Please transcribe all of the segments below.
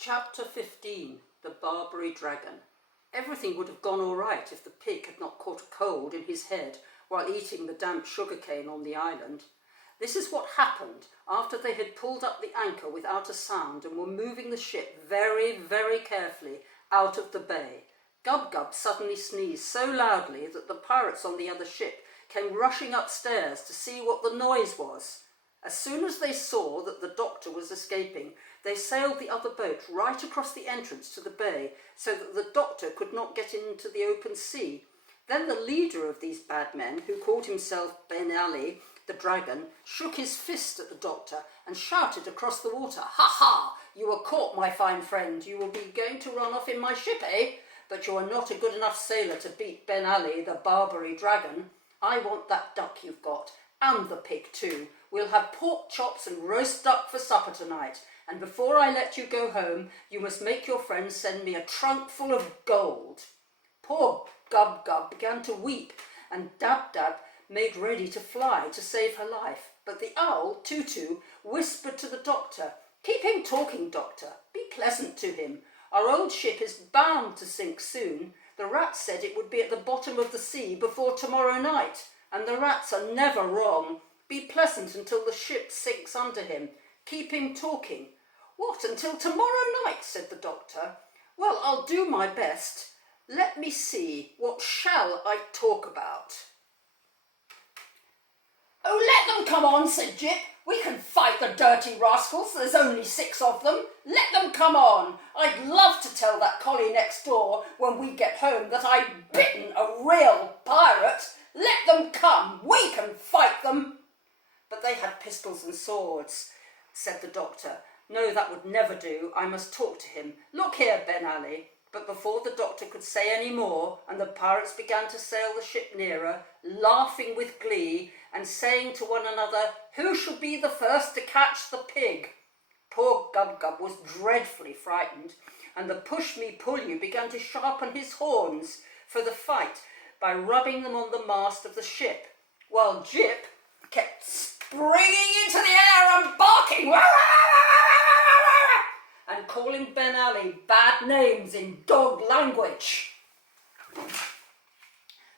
Chapter 15. The Barbary Dragon. Everything would have gone all right if the pig had not caught a cold in his head while eating the damp sugarcane on the island. This is what happened after they had pulled up the anchor without a sound and were moving the ship very, very carefully out of the bay. Gub-Gub suddenly sneezed so loudly that the pirates on the other ship came rushing upstairs to see what the noise was. As soon as they saw that the doctor was escaping, they sailed the other boat right across the entrance to the bay so that the doctor could not get into the open sea. Then the leader of these bad men, who called himself Ben Ali, the dragon, shook his fist at the doctor and shouted across the water, "Ha ha! You were caught, my fine friend. You will be going to run off in my ship, eh? But you are not a good enough sailor to beat Ben Ali, the Barbary Dragon. I want that duck you've got, and the pig too. We'll have pork chops and roast duck for supper tonight, and before I let you go home, you must make your friends send me a trunk full of gold." Poor Gub-Gub began to weep, and Dab-Dab made ready to fly to save her life. But the owl, Tutu, whispered to the doctor, "Keep him talking, doctor. Be pleasant to him. Our old ship is bound to sink soon. The rats said it would be at the bottom of the sea before tomorrow night, and the rats are never wrong. Be pleasant until the ship sinks under him. Keep him talking." "What, until tomorrow night?" said the doctor. "Well, I'll do my best. Let me see, what shall I talk about?" "Oh, let them come on," said Jip. "We can fight the dirty rascals. There's only 6 of them. Let them come on. I'd love to tell that collie next door when we get home that I've bitten a real pirate. Let them come. We can fight them." "But they had pistols and swords," said the doctor. "No, that would never do. I must talk to him. Look here, Ben Ali." But before the doctor could say any more, and the pirates began to sail the ship nearer, laughing with glee and saying to one another, "Who shall be the first to catch the pig?" Poor Gub-Gub was dreadfully frightened, and the push-me-pull-you began to sharpen his horns for the fight by rubbing them on the mast of the ship, while Jip kept springing into the air and barking and calling Ben Ali bad names in dog language.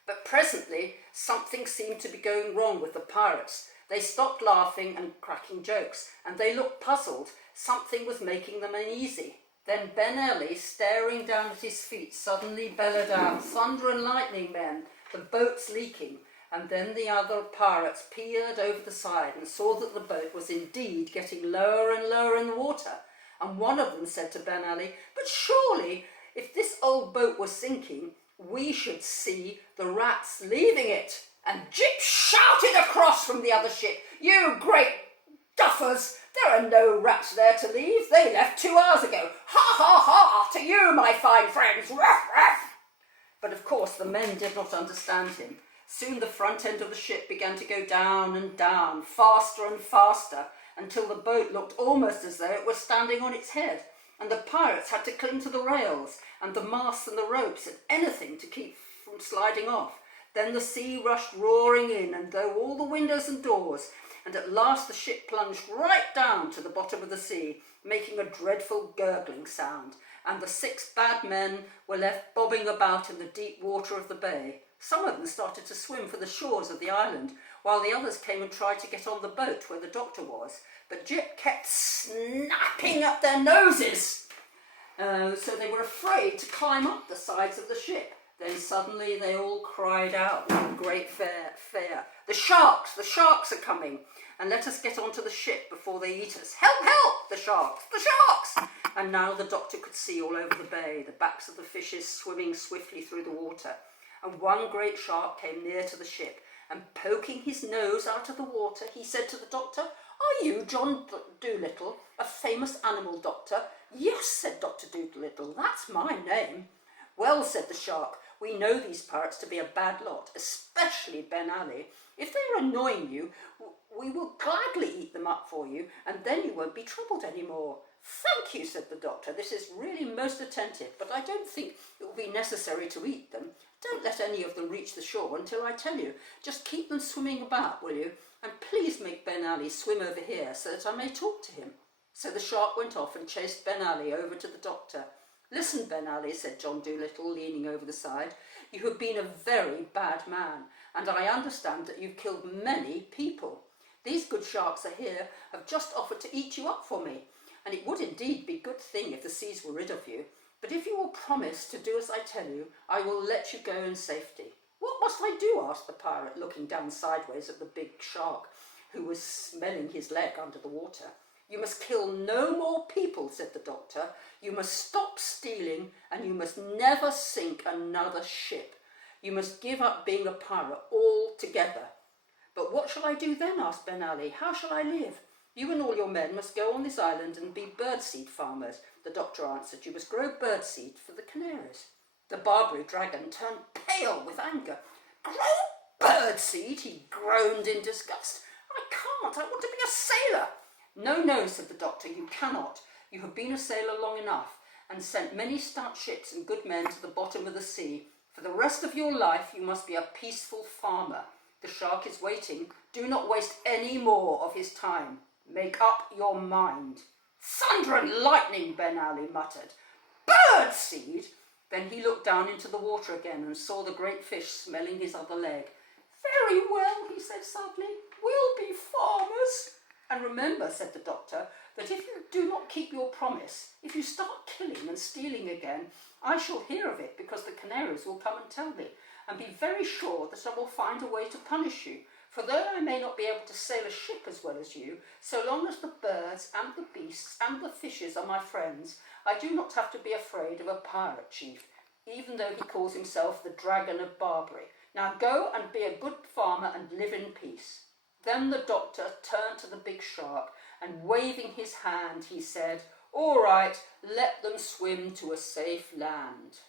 But presently something seemed to be going wrong with the pirates. They stopped laughing and cracking jokes, and they looked puzzled. Something was making them uneasy. Then Ben Ali, staring down at his feet, suddenly bellowed out, "Thunder and lightning, men, the boat's leaking." And then the other pirates peered over the side and saw that the boat was indeed getting lower and lower in the water. And one of them said to Ben Ali, "But surely, if this old boat was sinking, we should see the rats leaving it." And Jip shouted across from the other ship, "You great duffers, there are no rats there to leave. They left 2 hours ago. Ha, ha, ha, to you, my fine friends. Ruff, ruff." But of course the men did not understand him. Soon the front end of the ship began to go down and down, faster and faster, until the boat looked almost as though it were standing on its head, and the pirates had to cling to the rails and the masts and the ropes and anything to keep from sliding off. Then the sea rushed roaring in, and though all the windows and doors, and at last the ship plunged right down to the bottom of the sea, making a dreadful gurgling sound, and the 6 bad men were left bobbing about in the deep water of the bay. Some of them started to swim for the shores of the island, while the others came and tried to get on the boat where the doctor was. But Jip kept snapping up their noses, so they were afraid to climb up the sides of the ship. Then suddenly they all cried out with great fear, "The sharks are coming, and let us get onto the ship before they eat us. Help, help, the sharks, the sharks!" And now the doctor could see all over the bay the backs of the fishes swimming swiftly through the water. And one great shark came near to the ship, and poking his nose out of the water, he said to the doctor, "Are you John Dolittle, a famous animal doctor?" "Yes," said Dr. Dolittle, "that's my name." "Well," said the shark, "we know these pirates to be a bad lot, especially Ben Ali. If they are annoying you, we will gladly eat them up for you, and then you won't be troubled any more." "Thank you," said the doctor. "This is really most attentive, but I don't think it will be necessary to eat them. Don't let any of them reach the shore until I tell you. Just keep them swimming about, will you? And please make Ben Ali swim over here so that I may talk to him." So the shark went off and chased Ben Ali over to the doctor. "Listen, Ben Ali," said John Dolittle, leaning over the side, "you have been a very bad man, and I understand that you've killed many people. These good sharks are here, have just offered to eat you up for me, and it would indeed be a good thing if the seas were rid of you. But if you will promise to do as I tell you, I will let you go in safety." "What must I do?" asked the pirate, looking down sideways at the big shark, who was smelling his leg under the water. "You must kill no more people," said the doctor. "You must stop stealing, and you must never sink another ship. You must give up being a pirate altogether." "But what shall I do then?" asked Ben Ali. "How shall I live?" "You and all your men must go on this island and be birdseed farmers," the doctor answered. "You must grow birdseed for the canaries." The Barbary Dragon turned pale with anger. "Grow birdseed?" he groaned in disgust. "I can't. I want to be a sailor." "No, no," said the doctor, "you cannot. You have been a sailor long enough and sent many stout ships and good men to the bottom of the sea. For the rest of your life you must be a peaceful farmer. The shark is waiting. Do not waste any more of his time. Make up your mind." "Thunder and lightning," Ben Ali muttered. "Birdseed!" Then he looked down into the water again and saw the great fish smelling his other leg. "Very well," he said sadly, "we'll be farmers." "And remember," said the doctor, "that if you do not keep your promise, if you start killing and stealing again, I shall hear of it because the canaries will come and tell me, and be very sure that I will find a way to punish you. For though I may not be able to sail a ship as well as you, so long as the birds and the beasts and the fishes are my friends, I do not have to be afraid of a pirate chief, even though he calls himself the Dragon of Barbary. Now go and be a good farmer and live in peace." Then the doctor turned to the big shark and, waving his hand, he said, "All right, let them swim to a safe land."